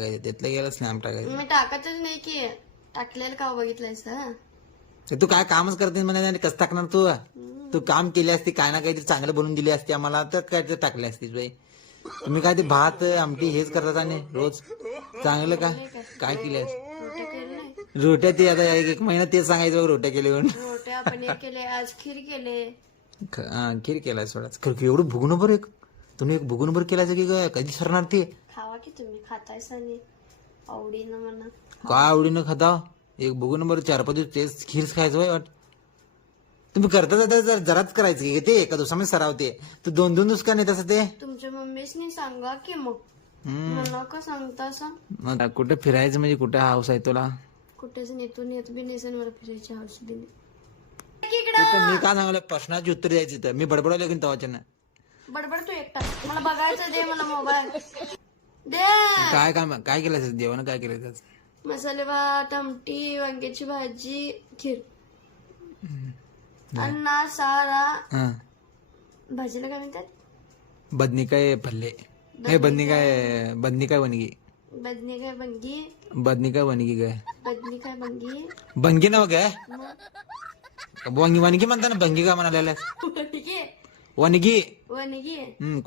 त्यातलं गेलं स्नॅप टाकायचं. मी टाकतच नाही की टाकलेलं का बघितलंयस हा? तू काय कामच करते म्हणे कसं टाकणार तू? तू काम केली असती काय ना काहीतरी चांगलं बनवून दिली असती आम्हाला तर काय ते टाकले असतीस बाई. तुम्ही काय ते भात आमटी हेच करतात आणि रोज चांगलं काय केलंस? रोट्या केले नाही. रोट्या ते आता एक महिना तेच सांगायचं रोट्या केले म्हणून. रोट्या पनीर केले, आज खीर केले. खीर केलाय सोडा. एवढं भुगणं एक तुम्ही एक भुगणं केलायचं की काय कधी सरणार ते? खावा की तुम्ही खातायस आणि आवडीनं म्हणा. काय आवडीनं खाता एक भुगणं 4-5 दिवस तेच खीर खायचं बाई वाट. तुम्ही करता जराच करायचं की ते एका दिवसामध्ये सरावते तू 2-2 दिवस का नाही तसं ते? तुमच्या मम्मीसनी सांगा की मग मला का सांगता सांग. मग कुठे फिरायचं म्हणजे कुठे हाऊस आहे तुला? कुठेच नेतून येत बी नाही मला फिरायची हौस बी नाही. मी काय सांगलं प्रश्नाची उत्तर द्यायची तर मी बडबडवलं की तवाच्या बडबड तू एकटा मला बघायचं दे मला मोबाईल दे. काय केलं जेवण काय केलं? मसाले भात आमटी वांग्याची भाजी खीर अन्ना सारा. भाजीला काय म्हणतात? बदनिकाय पल्ले हे बदनिकाय वणगी बदनेकाय बंगी बदनिकाय वणगी काय बदनेकाय बंगी बनगी नाव काय वणगी म्हणता ना भंगी का म्हणाल्या वणगी वणगी वणगी हम्म